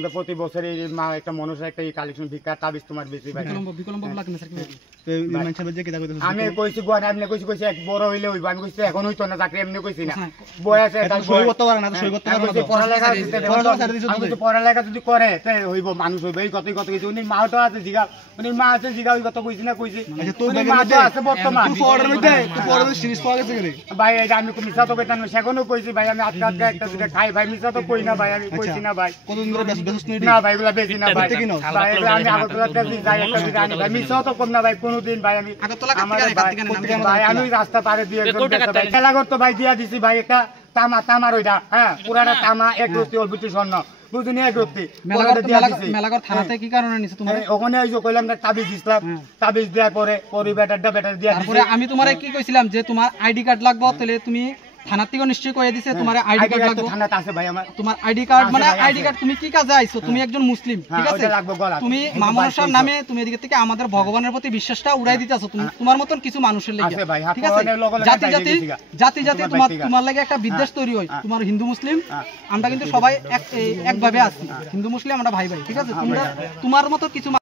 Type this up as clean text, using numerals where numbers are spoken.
আমরা প্রতি বছর এই মা একটা মানুষের একটা কালেকশন ভিক্ষা তাবিজ তোমার বেশি ভাই আমি কইছি গোয়া এমনি কইছি এক বড় হইলে হইব আমি কইছি এখন হইতো না চাকরি এমনি কইছি না বয়স পড়ালেখা যদি করে হইব মানুষ হইব এই কত কিছু উনি মাও তো আছে জিগা উনি মা আছে জিগা ওই কত কইছি না কইছি আছে বর্তমান ভাই এটা আমি মিশা তো কইতাম সেখানেও কইছি ভাই আমি আজকে একটা দুটো খাই ভাই মিশা তো কই না ভাই আমি কইছি না ভাই না ভাই এগুলা বেশি না ভাই ভাই এগুলা আমি আগরতলা যাই একটা দুটো আনি ভাই মিশা তো কম না ভাই কোনোদিন ভাই আমি ভাই আমি রাস্তা পারে দিয়ে ভাই খেলাঘর তো ভাই দিয়া দিছি ভাই একটা তামার ওইটা হ্যাঁ পুরাটা তামা এক রত্তি অল্প স্বর্ণ বুঝুনি এক রত্তি মেলাঘর থানাতে কি কারণে নিছে তোমার ওখানে ওই যে কইলাম না তাবিজ দিছিলাম তাবিজ দেওয়ার পরে ব্যাটার দিয়া তারপরে আমি তোমারে কি কইছিলাম যে তোমার আইডি কার্ড লাগবে তাহলে তুমি থানা থেকে নিশ্চয়ই কইয়া দিছে তোমার আইডি কার্ড লাগবে থানাতে আছে ভাই আমার তোমার আইডি কার্ড মানে আইডি কার্ড তুমি কি কাজে আইছো তুমি একজন মুসলিম ঠিক আছে তুমি মামুনুর নামে তুমি এদিকে থেকে আমাদের ভগবানের প্রতি বিশ্বাসটা উড়াই দিতেছো তুমি তোমার মতন কিছু মানুষের লাগি ঠিক আছে জাতি তোমার লাগে একটা বিদ্বেষ তৈরি হয় তোমার হিন্দু মুসলিম আমরা কিন্তু সবাই একভাবে আছি হিন্দু মুসলিম আমরা ভাই ভাই ঠিক আছে তোমার মতো কিছু